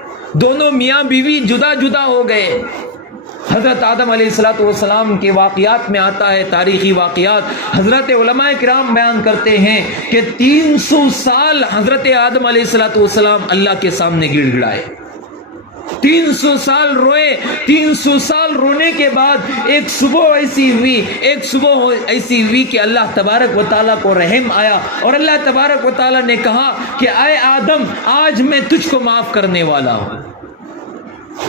دونوں میاں بیوی جدا جدا ہو گئے۔ حضرت آدم علیہ السلام کے واقعات میں آتا ہے، تاریخی واقعات، حضرت علماء کرام بیان کرتے ہیں کہ 300 سال حضرت آدم علیہ السلام اللہ کے سامنے گڑ گڑائے، 300 سال روئے۔ 300 سال رونے کے بعد ایک صبح ایسی ہوئی کہ اللہ تبارک و تعالیٰ کو رحم آیا اور اللہ تبارک و تعالیٰ نے کہا کہ اے آدم، آج میں تجھ کو معاف کرنے والا ہوں،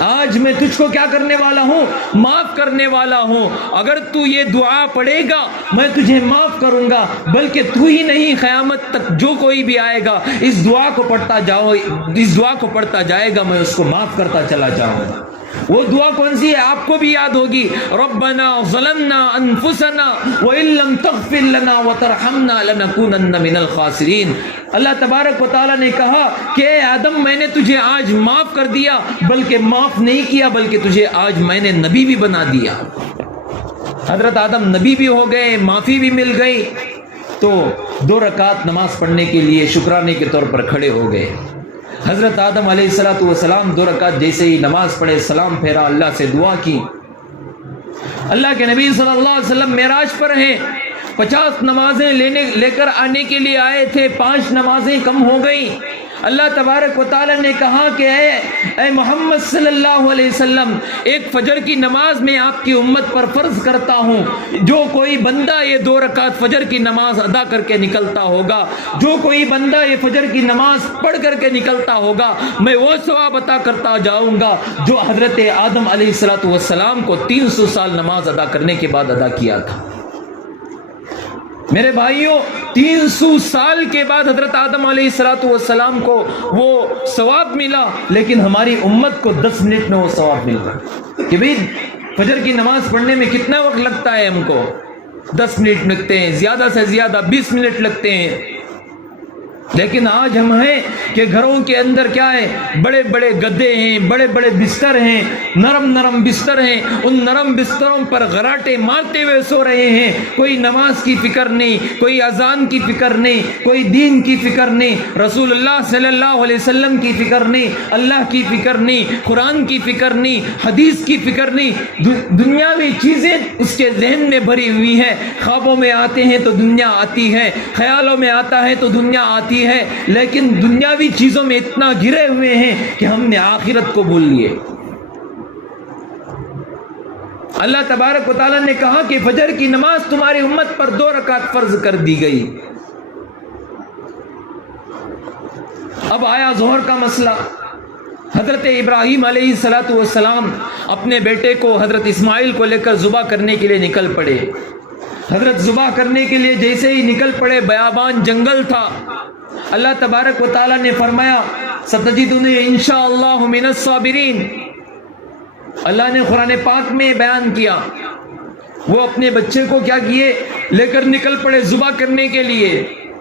آج میں تجھ کو کیا کرنے والا ہوں؟ معاف کرنے والا ہوں۔ اگر تو یہ دعا پڑھے گا میں تجھے معاف کروں گا، بلکہ تو ہی نہیں، قیامت تک جو کوئی بھی آئے گا اس دعا کو پڑھتا جائے گا، میں اس کو معاف کرتا چلا جاؤں گا۔ وہ دعا کون سی ہے؟ آپ کو بھی یاد ہوگی، ربنا ظلمنا انفسنا وان لم تغفر لنا وترحمنا لنکونن من الخاسرین۔ اللہ تبارک و تعالیٰ نے کہا کہ اے آدم، میں نے تجھے آج معاف کر دیا، بلکہ معاف نہیں کیا، بلکہ تجھے آج میں نے نبی بھی بنا دیا۔ حضرت آدم نبی بھی ہو گئے، معافی بھی مل گئی۔ تو 2 رکعت نماز پڑھنے کے لیے شکرانے کے طور پر کھڑے ہو گئے۔ حضرت آدم علیہ السلام 2 رکعت جیسے ہی نماز پڑھے، سلام پھیرا، اللہ سے دعا کی۔ اللہ کے نبی صلی اللہ علیہ وسلم معراج پر ہیں، 50 نمازیں لے کر آنے کے لیے آئے تھے، 5 نمازیں کم ہو گئیں۔ اللہ تبارک و تعالی نے کہا کہ اے محمد صلی اللہ علیہ وسلم، ایک فجر کی نماز میں آپ کی امت پر فرض کرتا ہوں، جو کوئی بندہ یہ 2 رکعت فجر کی نماز ادا کر کے نکلتا ہوگا، جو کوئی بندہ یہ فجر کی نماز پڑھ کر کے نکلتا ہوگا، میں وہ ثواب عطا کرتا جاؤں گا جو حضرت آدم علیہ السلام کو 300 سال نماز ادا کرنے کے بعد ادا کیا تھا۔ میرے بھائیوں، 300 سال کے بعد حضرت آدم علیہ السلام کو وہ ثواب ملا، لیکن ہماری امت کو 10 منٹ میں وہ ثواب مل رہا کہ بھئی فجر کی نماز پڑھنے میں کتنا وقت لگتا ہے، ہم کو 10 منٹ لگتے ہیں، زیادہ سے زیادہ 20 منٹ لگتے ہیں۔ لیکن آج ہم ہیں کہ گھروں کے اندر کیا ہے، بڑے بڑے گدے ہیں، بڑے بڑے بستر ہیں، نرم نرم بستر ہیں، ان نرم بستروں پر غراٹے مارتے ہوئے سو رہے ہیں۔ کوئی نماز کی فکر نہیں، کوئی اذان کی فکر نہیں، کوئی دین کی فکر نہیں، رسول اللہ صلی اللہ علیہ وسلم کی فکر نہیں، اللہ کی فکر نہیں، قرآن کی فکر نہیں، حدیث کی فکر نہیں۔ دنیاوی چیزیں اس کے ذہن میں بھری ہوئی ہیں، خوابوں میں آتے ہیں تو دنیا آتی ہے، خیالوں میں آتا ہے تو دنیا آتی ہے، لیکن دنیاوی چیزوں میں اتنا گرے ہوئے ہیں کہ ہم نے آخرت کو بھول لیے۔ اللہ تبارک و تعالیٰ نے کہا کہ فجر کی نماز تمہاری امت پر 2 رکعت فرض کر دی گئی۔ اب آیا ظہر کا مسئلہ۔ حضرت ابراہیم علیہ السلام اپنے بیٹے کو حضرت اسماعیل کو لے کر ذبح کرنے کے لیے نکل پڑے۔ حضرت ذبح کرنے کے لیے جیسے ہی نکل پڑے، بیابان جنگل تھا، اللہ تبارک و تعالیٰ نے فرمایا ستجدنی انشاءاللہ من الصابرین۔ اللہ نے قرآن پاک میں بیان کیا، وہ اپنے بچے کو کیا کیے، لے کر نکل پڑے ذبح کرنے کے لیے۔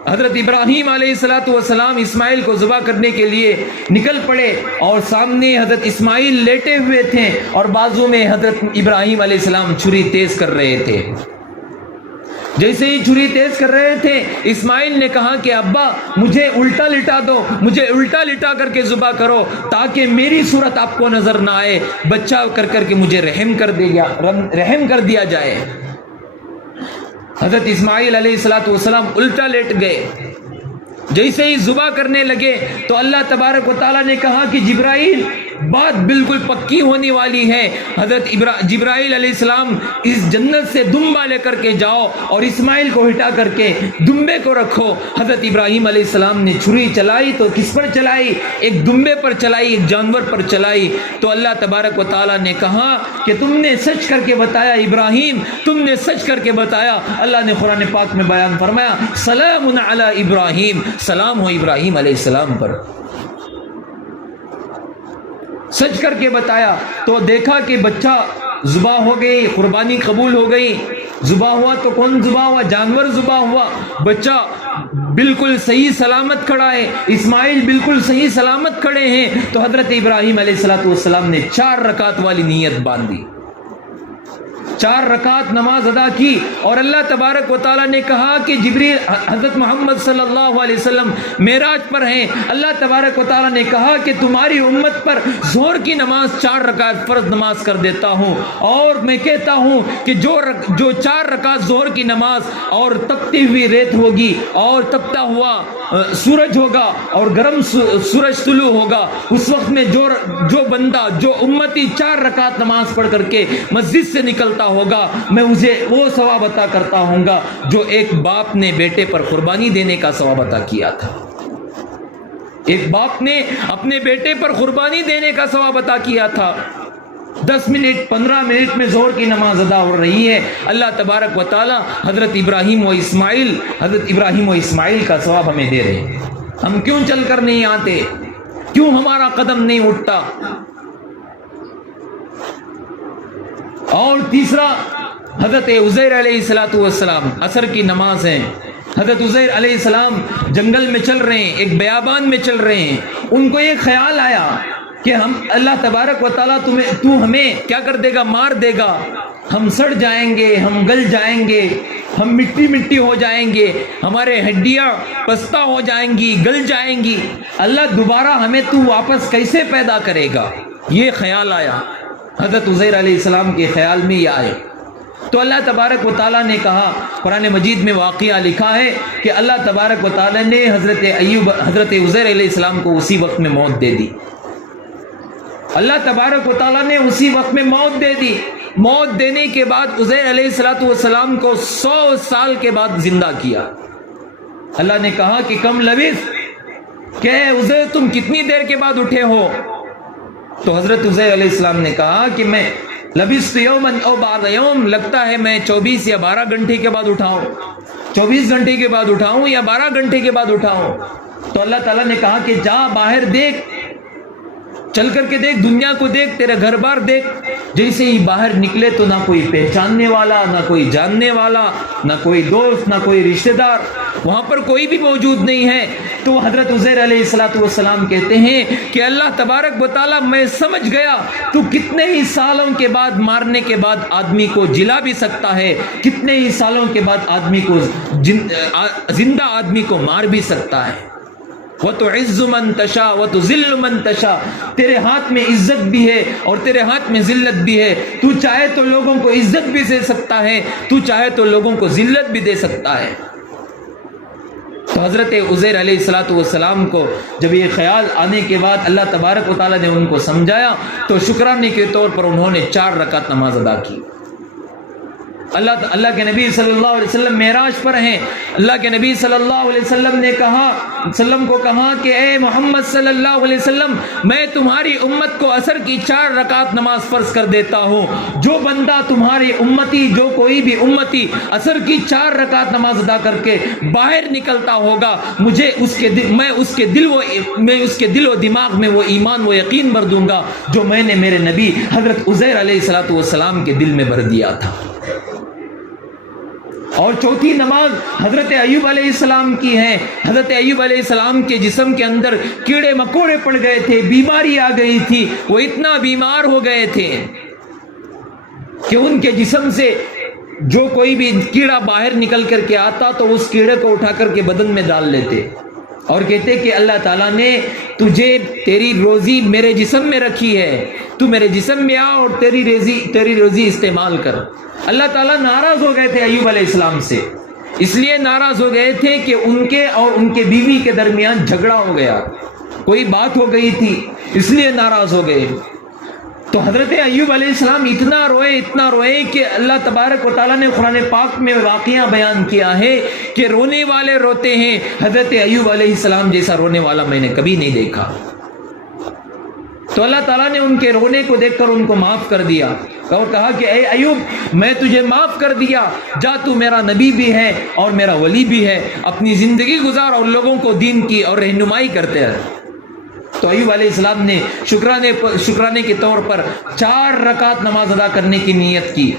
حضرت ابراہیم علیہ السلام اسماعیل کو ذبح کرنے کے لیے نکل پڑے، اور سامنے حضرت اسماعیل لیٹے ہوئے تھے اور بازو میں حضرت ابراہیم علیہ السلام چھری تیز کر رہے تھے۔ جیسے ہی چھری تیز کر رہے تھے، اسماعیل نے کہا کہ ابا مجھے الٹا لٹا دو، مجھے الٹا لٹا کر کے ذبح کرو تاکہ میری صورت آپ کو نظر نہ آئے، بچہ کر کر کے مجھے رحم کر دیا جائے۔ حضرت اسماعیل علیہ السلام الٹا لیٹ گئے۔ جیسے ہی ذبح کرنے لگے تو اللہ تبارک و تعالیٰ نے کہا کہ جبرائیل، بات بالکل پکی ہونے والی ہے، حضرت جبرائیل علیہ السلام اس جنت سے دمبا لے کر کے جاؤ اور اسماعیل کو ہٹا کر کے دمبے کو رکھو۔ حضرت ابراہیم علیہ السلام نے چھری چلائی تو کس پر چلائی؟ ایک دمبے پر چلائی، ایک جانور پر چلائی۔ تو اللہ تبارک و تعالیٰ نے کہا کہ تم نے سچ کر کے بتایا ابراہیم، تم نے سچ کر کے بتایا۔ اللہ نے قرآن پاک میں بیان فرمایا سلام علی ابراہیم، سلام ہو ابراہیم علیہ السلام پر، سچ کر کے بتایا۔ تو دیکھا کہ بچہ ذبح ہو گئی، قربانی قبول ہو گئی۔ ذبح ہوا تو کون ذبح ہوا؟ جانور ذبح ہوا، بچہ بالکل صحیح سلامت کھڑا ہے، اسماعیل بالکل صحیح سلامت کھڑے ہیں۔ تو حضرت ابراہیم علیہ السلام نے 4 رکعت والی نیت باندھی، 4 رکعت نماز ادا کی، اور اللہ تبارک و تعالیٰ نے کہا کہ جبریل حضرت محمد صلی اللہ علیہ وسلم معراج پر ہیں۔ اللہ تبارک و تعالیٰ نے کہا کہ تمہاری امت پر ظہر کی نماز 4 رکعت فرض نماز کر دیتا ہوں، اور میں کہتا ہوں کہ جو 4 رکعت ظہر کی نماز اور تپتی ہوئی ریت ہوگی اور تپتا ہوا سورج ہوگا اور گرم سورج طلوع ہوگا، اس وقت میں جو بندہ، جو امتی 4 رکعت نماز پڑھ کر کے مسجد سے نکلتا ہوگا، میں اسے وہ ثواب عطا کرتا ہوں گا جو ایک باپ نے بیٹے پر قربانی دینے کا ثواب عطا کیا تھا۔ ایک باپ نے اپنے بیٹے پر قربانی دینے کا ثواب عطا کیا تھا۔ 10 منٹ 15 منٹ میں ظہر کی نماز ادا ہو رہی ہے، اللہ تبارک و تعالی حضرت ابراہیم و اسماعیل کا ثواب ہمیں دے رہے ہیں۔ ہم کیوں چل کر نہیں آتے؟ کیوں ہمارا قدم نہیں اٹھتا؟ اور تیسرا، حضرت عزیر علیہ السلام، عصر کی نماز ہے، حضرت عزیر علیہ السلام جنگل میں چل رہے ہیں، ایک بیابان میں چل رہے ہیں، ان کو ایک خیال آیا کہ ہم اللہ تبارک و تعالیٰ تو ہمیں کیا کر دے گا؟ مار دے گا۔ ہم سڑ جائیں گے، ہم گل جائیں گے، ہم مٹی مٹی ہو جائیں گے، ہمارے ہڈیاں پستہ ہو جائیں گی، گل جائیں گی، اللہ دوبارہ ہمیں تو واپس کیسے پیدا کرے گا؟ یہ خیال آیا حضرت عزیر علیہ السلام کے خیال میں یہ آئے تو اللہ تبارک و تعالیٰ نے کہا، قرآن مجید میں واقعہ لکھا ہے کہ اللہ تبارک و تعالیٰ نے حضرت عزیر علیہ السلام کو اسی وقت میں موت دے دی۔ اللہ تبارک و تعالیٰ نے اسی وقت میں موت دے دی۔ موت دینے کے بعد عزیر علیہ السلام کو 100 سال کے بعد زندہ کیا۔ اللہ نے کہا کہ کم لبث، کہ عزیر تم کتنی دیر کے بعد اٹھے ہو؟ تو حضرت عزیر علیہ السلام نے کہا کہ میں لبثت یومن او بعد یوم، لگتا ہے میں 24 یا 12 گھنٹے کے بعد اٹھا ہوں، 24 گھنٹے کے بعد اٹھا ہوں یا 12 گھنٹے کے بعد اٹھا ہوں۔ تو اللہ تعالیٰ نے کہا کہ جا باہر دیکھ، چل کر کے دیکھ، دنیا کو دیکھ، تیرا گھر بار دیکھ۔ جیسے ہی باہر نکلے تو نہ کوئی پہچاننے والا، نہ کوئی جاننے والا، نہ کوئی دوست، نہ کوئی رشتہ دار، وہاں پر کوئی بھی موجود نہیں ہے۔ تو حضرت عزیر علیہ السلام کہتے ہیں کہ اللہ تبارک و تعالیٰ میں سمجھ گیا تو کتنے ہی سالوں کے بعد مارنے کے بعد آدمی کو جلا بھی سکتا ہے، کتنے ہی سالوں کے بعد آدمی کو زندہ آدمی کو مار بھی سکتا ہے۔ وَتُعِزُّ مَن تَشَاءُ وَتُذِلُّ مَن تَشَاءُ، تیرے ہاتھ میں عزت بھی ہے اور تیرے ہاتھ میں ذلت بھی ہے۔ تو چاہے تو لوگوں کو عزت بھی دے سکتا ہے، تو چاہے تو لوگوں کو ذلت بھی دے سکتا ہے۔ تو حضرت عزیر علیہ السلام کو جب یہ خیال آنے کے بعد اللہ تبارک و تعالیٰ نے ان کو سمجھایا تو شکرانے کے طور پر انہوں نے 4 رکعت نماز ادا کی۔ اللہ کے نبی صلی اللہ علیہ وسلم معراج پر ہیں۔ اللہ کے نبی صلی اللہ علیہ وسلم نے کہا کہ اے محمد صلی اللہ علیہ وسلم، میں تمہاری امت کو عصر کی 4 رکعت نماز فرض کر دیتا ہوں۔ جو بندہ تمہاری امتی، جو کوئی بھی امتی عصر کی 4 رکعت نماز ادا کر کے باہر نکلتا ہوگا، میں اس کے دل و دماغ میں وہ ایمان و یقین بھر دوں گا جو میں نے میرے نبی حضرت عزیر علیہ السلام کے دل میں بھر دیا تھا۔ اور چوتھی نماز حضرت ایوب علیہ السلام کی ہے۔ حضرت ایوب علیہ السلام کے جسم کے اندر کیڑے مکوڑے پڑ گئے تھے، بیماری آ گئی تھی، وہ اتنا بیمار ہو گئے تھے کہ ان کے جسم سے جو کوئی بھی کیڑا باہر نکل کر کے آتا تو اس کیڑے کو اٹھا کر کے بدن میں ڈال لیتے اور کہتے کہ اللہ تعالیٰ نے تجھے تیری روزی میرے جسم میں رکھی ہے، تو میرے جسم میں آ اور تیری روزی استعمال کر۔ اللہ تعالیٰ ناراض ہو گئے تھے ایوب علیہ السلام سے، اس لیے ناراض ہو گئے تھے کہ ان کے اور ان کے بیوی کے درمیان جھگڑا ہو گیا، کوئی بات ہو گئی تھی، اس لیے ناراض ہو گئے۔ تو حضرت ایوب علیہ السلام اتنا روئے کہ اللہ تبارک و تعالیٰ نے قرآن پاک میں واقعہ بیان کیا ہے کہ رونے والے روتے ہیں، حضرت ایوب علیہ السلام جیسا رونے والا میں نے کبھی نہیں دیکھا۔ تو اللہ تعالیٰ نے ان کے رونے کو دیکھ کر ان کو معاف کر دیا اور کہا کہ اے ایوب، میں تجھے معاف کر دیا، جا تو میرا نبی بھی ہے اور میرا ولی بھی ہے، اپنی زندگی گزار اور لوگوں کو دین کی اور رہنمائی کرتے رہے۔ تو ایوب علیہ السلام نے شکرانے کے طور پر 4 رکعت نماز ادا کرنے کی نیت کی۔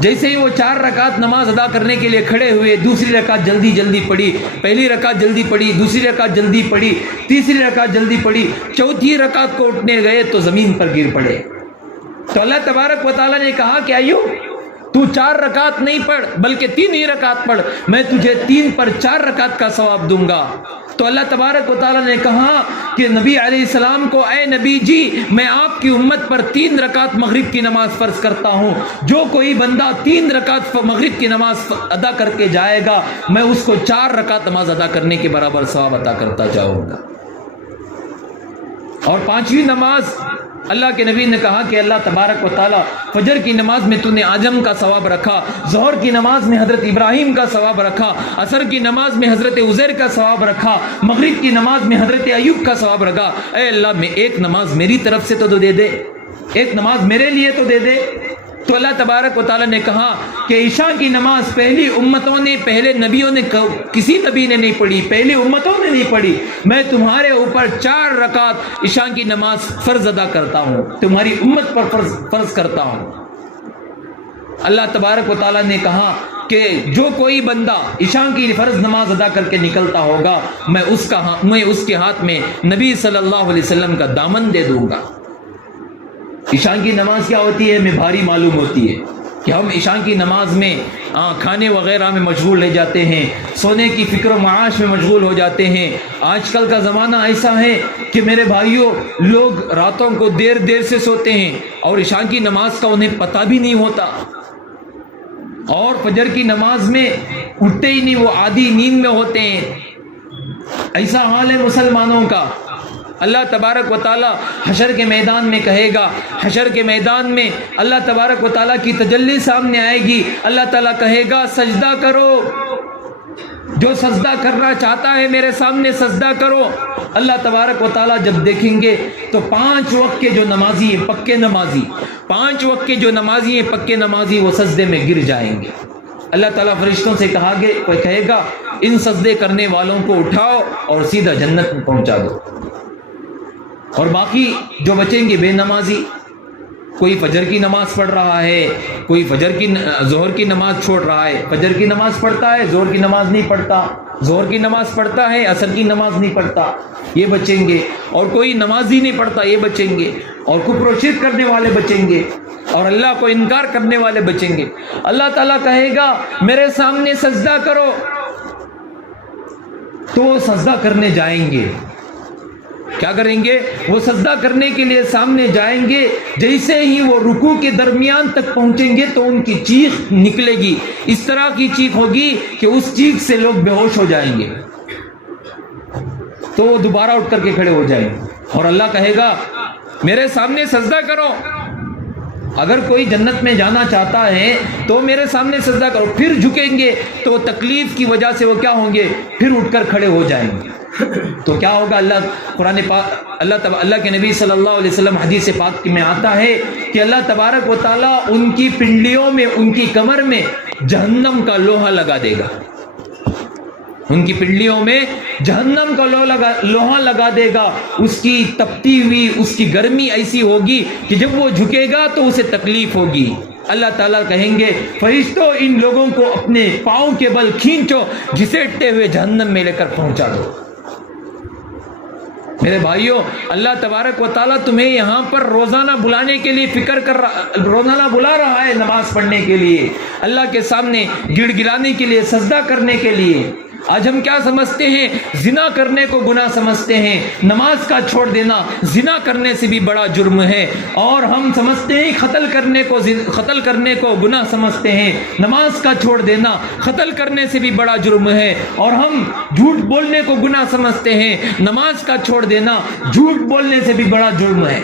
جیسے ہی وہ 4 رکعت نماز ادا کرنے کے لیے کھڑے ہوئے، دوسری رکعت جلدی پڑھی، پہلی رکعت جلدی پڑھی، دوسری رکعت جلدی پڑھی، تیسری رکعت جلدی پڑھی، چوتھی رکعت کو اٹھنے گئے تو زمین پر گر پڑے۔ تو اللہ تبارک و تعالیٰ نے کہا کہ ایوب، تو 4 رکعت نہیں پڑھ بلکہ 3 ہی رکعت پڑھ، میں تجھے 3 پر 4 رکعت کا ثواب دوں گا۔ تو اللہ تبارک و تعالیٰ نے کہا کہ نبی علیہ السلام کو، اے نبی جی، میں آپ کی امت پر 3 رکعت مغرب کی نماز فرض کرتا ہوں، جو کوئی بندہ 3 رکعت مغرب کی نماز ادا کر کے جائے گا، میں اس کو 4 رکعت نماز ادا کرنے کے برابر ثواب عطا کرتا جاؤں گا۔ اور 5ویں نماز اللہ کے نبی نے کہا کہ اللہ تبارک و تعالیٰ فجر کی نماز میں تو نے آدم کا ثواب رکھا، ظہر کی نماز میں حضرت ابراہیم کا ثواب رکھا، عصر کی نماز میں حضرت عزیر کا ثواب رکھا، مغرب کی نماز میں حضرت ایوب کا ثواب رکھا۔ اے اللہ، میں ایک نماز میری طرف سے تو دے دے، ایک نماز میرے لیے تو دے دے۔ تو اللہ تبارک و تعالیٰ نے کہا کہ عشاء کی نماز پہلی امتوں نے، پہلے نبیوں نے، کسی نبی نے نہیں پڑھی، پہلی امتوں نے نہیں پڑھی، میں تمہارے اوپر 4 رکعت عشاء کی نماز فرض ادا کرتا ہوں، تمہاری امت پر فرض کرتا ہوں۔ اللہ تبارک و تعالیٰ نے کہا کہ جو کوئی بندہ عشاء کی فرض نماز ادا کر کے نکلتا ہوگا، میں اس کے ہاتھ میں نبی صلی اللہ علیہ وسلم کا دامن دے دوں گا۔ عشاء کی نماز کیا ہوتی ہے، ہمیں بھاری معلوم ہوتی ہے، کہ ہم عشاء کی نماز میں کھانے وغیرہ میں مشغول رہ جاتے ہیں، سونے کی فکر و معاش میں مشغول ہو جاتے ہیں۔ آج کل کا زمانہ ایسا ہے کہ میرے بھائیوں، لوگ راتوں کو دیر دیر سے سوتے ہیں اور عشاء کی نماز کا انہیں پتہ بھی نہیں ہوتا، اور فجر کی نماز میں اٹھتے ہی نہیں، وہ آدھی نیند میں ہوتے ہیں۔ ایسا حال ہے مسلمانوں کا۔ اللہ تبارک و تعالی حشر کے میدان میں کہے گا، حشر کے میدان میں اللہ تبارک و تعالی کی تجلی سامنے آئے گی، اللہ تعالیٰ کہے گا سجدہ کرو، جو سجدہ کرنا چاہتا ہے میرے سامنے سجدہ کرو۔ اللہ تبارک و تعالیٰ جب دیکھیں گے تو 5 وقت کے جو نمازی ہیں، پکے نمازی، 5 وقت کے جو نمازی ہیں، پکے نمازی، وہ سجدے میں گر جائیں گے۔ اللہ تعالیٰ فرشتوں سے کہے گا ان سجدے کرنے والوں کو اٹھاؤ اور سیدھا جنت میں پہنچا دو، اور باقی جو بچیں گے بے نمازی، کوئی فجر کی نماز پڑھ رہا ہے، کوئی ظہر کی نماز چھوڑ رہا ہے، فجر کی نماز پڑھتا ہے، ظہر کی نماز نہیں پڑھتا، ظہر کی نماز پڑھتا ہے، عصر کی نماز نہیں پڑھتا، یہ بچیں گے، اور کوئی نماز ہی نہیں پڑھتا، یہ بچیں گے، اور کفر و شرک کرنے والے بچیں گے، اور اللہ کو انکار کرنے والے بچیں گے۔ اللہ تعالیٰ کہے گا میرے سامنے سجدہ کرو، تو وہ سجدہ کرنے جائیں گے۔ کیا کریں گے؟ وہ سجدہ کرنے کے لیے سامنے جائیں گے، جیسے ہی وہ رکوع کے درمیان تک پہنچیں گے تو ان کی چیخ نکلے گی، اس طرح کی چیخ ہوگی کہ اس چیخ سے لوگ بے ہوش ہو جائیں گے، تو وہ دوبارہ اٹھ کر کے کھڑے ہو جائیں گے، اور اللہ کہے گا میرے سامنے سجدہ کرو۔ اگر کوئی جنت میں جانا چاہتا ہے تو میرے سامنے سجدہ کرو، پھر جھکیں گے تو تکلیف کی وجہ سے وہ کیا ہوں گے؟ پھر اٹھ کر کھڑے ہو جائیں گے۔ تو کیا ہوگا؟ اللہ کے نبی صلی اللہ علیہ وسلم حدیث پاک میں آتا ہے کہ اللہ تبارک و تعالیٰ ان کی پنڈلیوں میں، ان کی کمر میں جہنم کا لوہا لگا دے گا، ان کی پنڈلیوں میں جہنم کا لوہا لگا دے گا، اس کی تپتی ہوئی اس کی گرمی ایسی ہوگی کہ جب وہ جھکے گا تو اسے تکلیف ہوگی۔ اللہ تعالیٰ کہیں گے فرشتوں ان لوگوں کو اپنے پاؤں کے بل کھینچو، گھسیٹتے ہوئے جہنم میں لے کر پہنچا دو۔ میرے بھائیوں، اللہ تبارک و تعالیٰ تمہیں یہاں پر روزانہ بلانے کے لیے روزانہ بلا رہا ہے، نماز پڑھنے کے لیے، اللہ کے سامنے گڑ گڑانے کے لیے، سجدہ کرنے کے لیے۔ آج ہم کیا سمجھتے ہیں؟ زنا کرنے کو گناہ سمجھتے ہیں، نماز کا چھوڑ دینا زنا کرنے سے بھی بڑا جرم ہے، اور ہم سمجھتے ہیں قتل کرنے کو گناہ سمجھتے ہیں، نماز کا چھوڑ دینا قتل کرنے سے بھی بڑا جرم ہے، اور ہم جھوٹ بولنے کو گناہ سمجھتے ہیں، نماز کا چھوڑ دینا جھوٹ بولنے سے بھی بڑا جرم ہے۔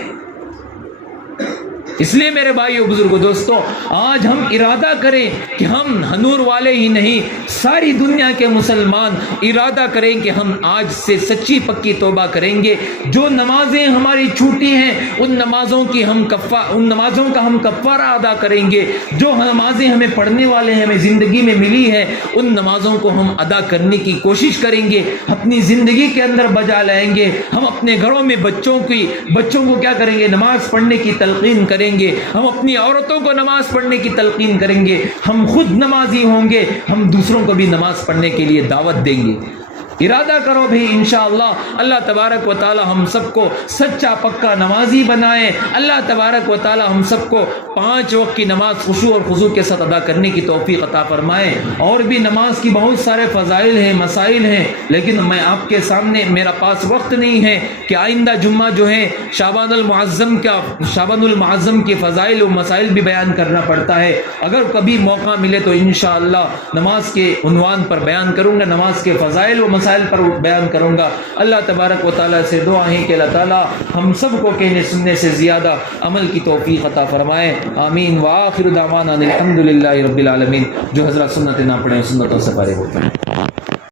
اس لیے میرے بھائیو بزرگو دوستو، آج ہم ارادہ کریں کہ ہم ہنور والے ہی نہیں، ساری دنیا کے مسلمان ارادہ کریں کہ ہم آج سے سچی پکی توبہ کریں گے۔ جو نمازیں ہماری چھوٹی ہیں ان نمازوں کا ہم کفارہ ادا کریں گے، جو نمازیں ہمیں پڑھنے والے ہیں، ہمیں زندگی میں ملی ہے، ان نمازوں کو ہم ادا کرنے کی کوشش کریں گے، اپنی زندگی کے اندر بجا لائیں گے۔ ہم اپنے گھروں میں بچوں کو کیا کریں گے؟ نماز پڑھنے کی تلقین کریں گے، ہم اپنی عورتوں کو نماز پڑھنے کی تلقین کریں گے، ہم خود نمازی ہوں گے، ہم دوسروں کو بھی نماز پڑھنے کے لیے دعوت دیں گے۔ ارادہ کرو بھی انشاءاللہ اللہ تبارک و تعالی ہم سب کو سچا پکا نمازی بنائے۔ اللہ تبارک و تعالی ہم سب کو 5 وقت کی نماز خشوع اور خضوع کے ساتھ ادا کرنے کی توفیق عطا فرمائے۔ اور بھی نماز کی بہت سارے فضائل ہیں، مسائل ہیں، لیکن میں آپ کے سامنے، میرا پاس وقت نہیں ہے کہ آئندہ جمعہ جو ہے شعبان المعظم کے فضائل و مسائل بھی بیان کرنا پڑتا ہے۔ اگر کبھی موقع ملے تو انشاءاللہ نماز کے عنوان پر بیان کروں گا، نماز کے فضائل و مسائل پر بیان کروں گا۔ اللہ تبارک و تعالیٰ سے دعا ہے کہ اللہ تعالیٰ ہم سب کو کہنے سننے سے زیادہ عمل کی توفیق عطا فرمائے، آمین۔ وآخر دعوانا الحمدللہ رب العالمین۔ جو حضرات سنت نہ پڑھیں سنتوں سے فارغ ہوتے ہیں۔